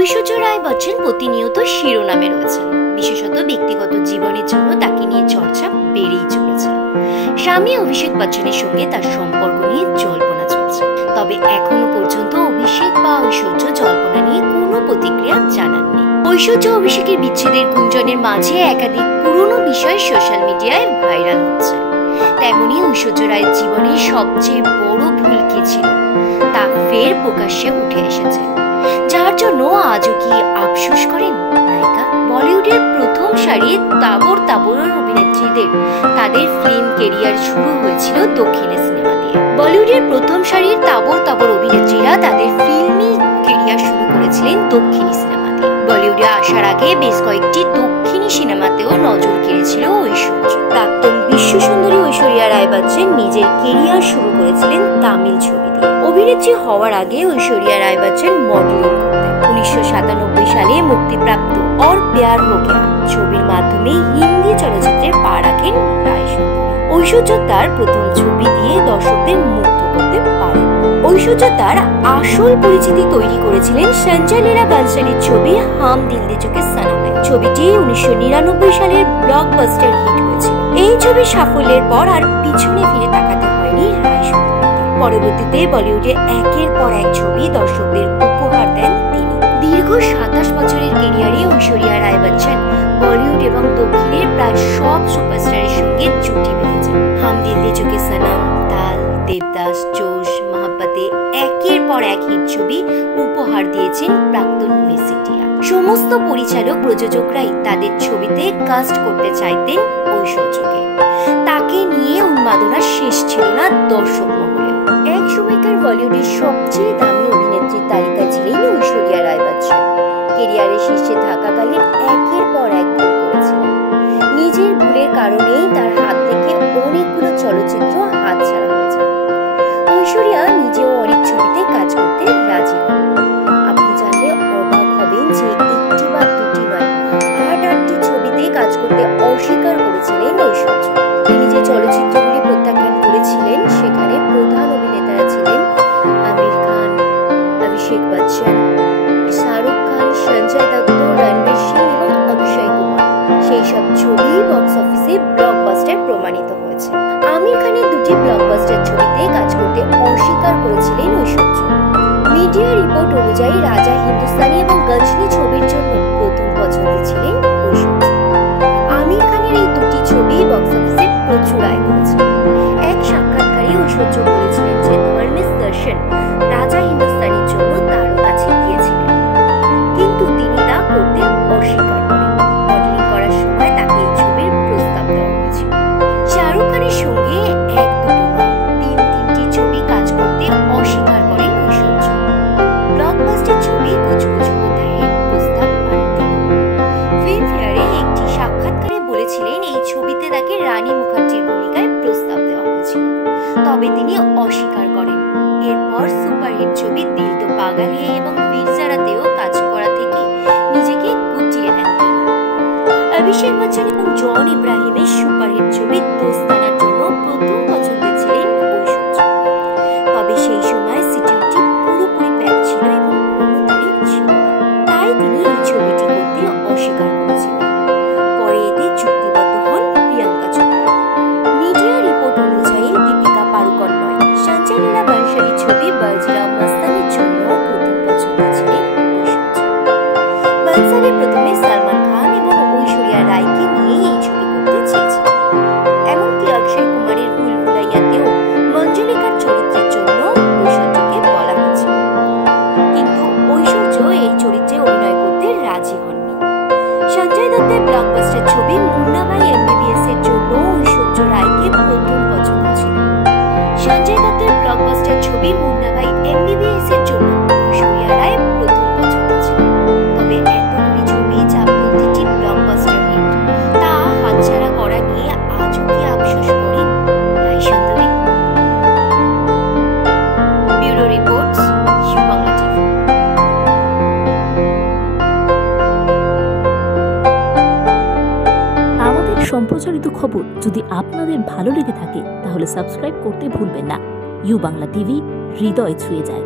ঐশ্বর্য রায় বচ্চন প্রতিনিয়ত শিরোনামে রয়েছেন। বিশেষত ব্যক্তিগত জীবনের জন্য তাকে নিয়ে চর্চা বেড়েই চলেছে। স্বামী অভিষেক বচ্চনের সঙ্গে তার সম্পর্ক নিয়ে জল্পনা চলছে। তবে এখনো পর্যন্ত অভিষেক বা ঐশ্বর্য জল্পনা নিয়ে কোনো প্রতিক্রিয়া জানাননি। ঐশ্বর্য অভিষেকের বিচ্ছেদের গুঞ্জনের মাঝে একাধিক পুরনো বিষয় সোশ্যাল মিডিয়ায় ভাইরাল হচ্ছে। তেমনি ঐশ্বর্য রায়ের জীবনের সবচেয়ে বড় ভুল কি ছিল তা ফের প্রকাশ্যে উঠে এসেছে, যার জন্য আজও কি আফসোস করেন নায়িকা। বলিউডের প্রথম সারির তাবর অভিনেত্রীদের তাদের ফিল্ম কেরিয়ার শুরু হয়েছিল দক্ষিণী সিনেমা দিয়ে। বলিউডের প্রথম সারির তাবর অভিনেত্রীরা তাদের ফিল্মি কেরিয়ার শুরু করেছিলেন দক্ষিণী সিনেমা দিয়ে। বলিউডে আসার আগে বেশ কয়েকটি দক্ষিণী সিনেমাতেও নজর কেড়েছিল ঐশ্বর্য। প্রাক্তন বিশ্ব সুন্দরী ঐশ্বরিয়া রায় বচ্চন নিজের কেরিয়ার শুরু করেছিলেন তামিল ছবি দিয়ে। অভিনেত্রী হওয়ার আগে ঐশ্বরিয়া রায় বচ্চন মডেলিং করতেন। 1997 সালে মুক্তিপ্রাপ্ত और प्यार हो गया ছবির মাধ্যমে হিন্দি চলচ্চিত্রে পা রাখেন রায় সুন্দরী। ঐশ্বর্য তার প্রথম ছবি দিয়ে দর্শকদের মুগ্ধ করতে পারেন। ঐশ্বর্য তার আসল পরিচিতি তৈরি করেছিলেন সঞ্জয় লীলা বানসালীর ছবি হাম দিল দে চুকে সনমে। ছবিটি 1999 সালের ব্লকবাস্টার হিট হয়েছিল। এই ছবির সাফল্যের পর আর পিছনে ফিরে তাকাতে হয়নি রায় সুন্দরীকে। পরবর্তীতে বলিউডে একের পর এক ছবি দর্শকদের উপহার দেন তিনি। দীর্ঘ 27 বছরের কেরিয়ারে ঐশ্বরিয়া রায় বচ্চন বলিউড এবং দক্ষিণের প্রায় সব সুপারস্টারের সঙ্গে জুটি বেঁধেছেন। হাম দিল দে চুকে সনম, দাল, দেবদাস, জোশ, মহাব্বতে একের পর এক হিট ছবি উপহার দিয়েছেন প্রাক্তন মিস ইন্ডিয়া। সমস্ত পরিচালক প্রযোজকরাই তাদের ছবিতে কাস্ট করতে চাইতেন ঐশ্বর্যকে। তাকে নিয়ে উন্মাদনা শেষ ছিল না দর্শক মহলে। এক সময়কার বলিউডের সবচেয়ে দামি অভিনেত্রীর তালিকায় ছিলেন ঐশ্বরিয়া রায় বচ্চন। কেরিয়ারের শীর্ষে থাকাকালীন একের পর এক ভুল করেছিলেন। নিজের ভুলের কারণেই তার হাত থেকে অনেকগুলো চলচ্চিত্র হাতছাড়া হয়ে যায়। ঐশ্বরিয়া নিজেও অনেক ছবিতে কাজ করতে রাজি হন। আপনি জানলে অবাক হবেন যে একটি বা দুটি নয়, 8-8টি ছবিতে কাজ করতে অস্বীকার করেছিলেন ঐশ্বর্য। তিনি যে চলচ্চিত্রগুলি প্রত্যাখ্যান করেছিলেন সেখানে প্রধান অভিনেতারা ছিলেন আমির খান, অভিষেক বচ্চন, শাহরুখ খান, সঞ্জয় দত্ত, রণবীর সিং এবং অক্ষয় কুমার। সেই সব ছবি বক্স অফিসে ব্লকবাস্টার প্রমাণিত হয়েছে। আমির খানের দুটি ব্লকবাস্টার ছবিতে কাজ করতে অস্বীকার করেছিলেন ঐশ্বর্য। মিডিয়া রিপোর্ট অনুযায়ী রাজা হিন্দুস্তানি এবং গজনি ছবির জন্য প্রথম পছন্দ ছিলেন ঐশ্বর্য। আমির খানের এই দুটি ছবি বক্স অফিসে প্রচুর আয় করেছে। এক সাক্ষাৎকারে ঐশ্বর্য বলেছিলেন যে ধর্মেশ দর্শন রাজা হিন্দুস্তানির জন্য তার কাছে গিয়েছিলেন, কিন্তু তিনি তা করতে অস্বীকার করেন। মডেলিং করার সময় তাকে এই ছবির প্রস্তাব দেওয়া হয়েছিল। শাহরুখ খানের সঙ্গে এক দুটো নয়, 3-3টি ছবি কাজ করতে অস্বীকার করেন ঐশ্বর্য। ব্লকবাস্টার ছবি কুছ কুছ হোতা হ্যায় প্রস্তাব পান তিনি। ফিল্মফেয়ারে একটি সাক্ষাৎকারে বলেছিলেন এই ছবিতে তাকে রানী মুখার্জির ভূমিকায় প্রস্তাব দেওয়া হয়েছিল, তবে তিনি অস্বীকার করেন। এরপর সুপারহিট ছবি দিল তো পাগল হ্যায় এবং বীরজারাতেও কাজ করা থেকে নিজেকে গুটিয়ে নেন তিনি। অভিষেক বচ্চন এবং জন ইব্রাহিমের সুপারহিট ছবি দোস্তানার জন্য প্রথম পছন্দে ছিলেন ঐশ্বর্য। তবে সেই সময় সিটিউটি পুরোপুরি প্যাক ছিল এবং কোনো তারিখ ছিল না, তাই তিনি এই ছবিটি করতে অস্বীকার করেছিলেন। পরে এতে চুক্তিবদ্ধ হন প্রিয়াঙ্কা চোপড়া। মিডিয়া রিপোর্ট অনুযায়ী দীপিকা পাড়ুকোন নয়, সঞ্জয় লীলা বানসালীর ছবি বাজিরাও মস্তানির জন্য প্রথম পছন্দ ছিলেন ঐশ্বর্য। বানসালী প্রথমে সালমান খান এবং ঐশ্বরিয়া রায়কে নিয়ে এই ছবি করতে চেয়েছিলেন। এমনকি অক্ষয় কুমারের ভুল ভুলাইয়াতেও মঞ্জুলিকার চরিত্রের জন্য ঐশ্বর্যকে বলা হয়েছিল, কিন্তু ঐশ্বর্য এই চরিত্রে অভিনয় করতে রাজি হননি। সঞ্জয় দত্তের ব্লকবাস্টার ছবি মুন্না ভাই MBBS এর জন্য ঐশ্বর্য রায়কে প্রথম পছন্দ ছিল। সঞ্জয় দত্তের ব্লকবাস্টার ছবি মুন্না ভাই MBBS এর জন্য ঐশ্বরিয়া রায় প্রথম পছন্দ ছিল। তবে এতগুলি ছবি যা প্রতিটি ব্লকবাস্টার হিট, তা হাতছাড়া করা নিয়ে আজও কি আফসোস করেন রায় সুন্দরী? Bureau reports, U Bangla TV. আমাদের সম্প্রচারিত খবর যদি আপনাদের ভালো লেগে থাকে তাহলে সাবস্ক্রাইব করতে ভুলবেন না। ইউ বাংলা টিভি, হৃদয় ছুঁয়ে যায়।